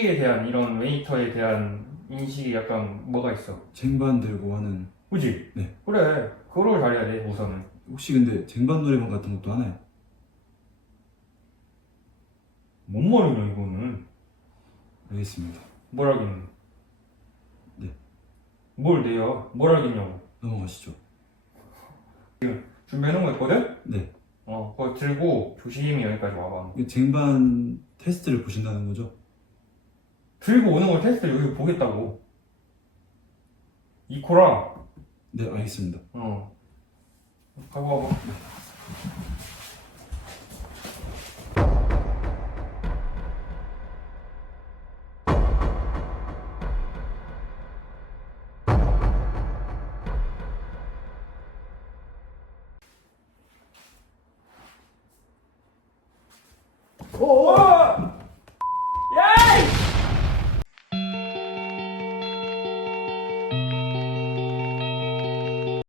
에 대한 이런 웨이터에 대한 인식이 약간 뭐가 있어. 쟁반 들고 하는 그지? 네. 그래. 그걸 잘해야 돼, 우선은. 혹시 근데 쟁반 노래방 같은 것도 하나요? 뭔 말이냐, 이거는. 알겠습니다. 뭘 하겠는. 네. 뭘 내요? 뭘 하겠냐고. 넘어가시죠. 준비해놓은 거 있거든? 네. 어, 그거 들고 조심히 여기까지 와봐. 이게 쟁반 테스트를 보신다는 거죠? 들고 오는 걸 테스트 여기 보겠다고. 이코랑, 네, 알겠습니다. 어. 가고 와봐. 오!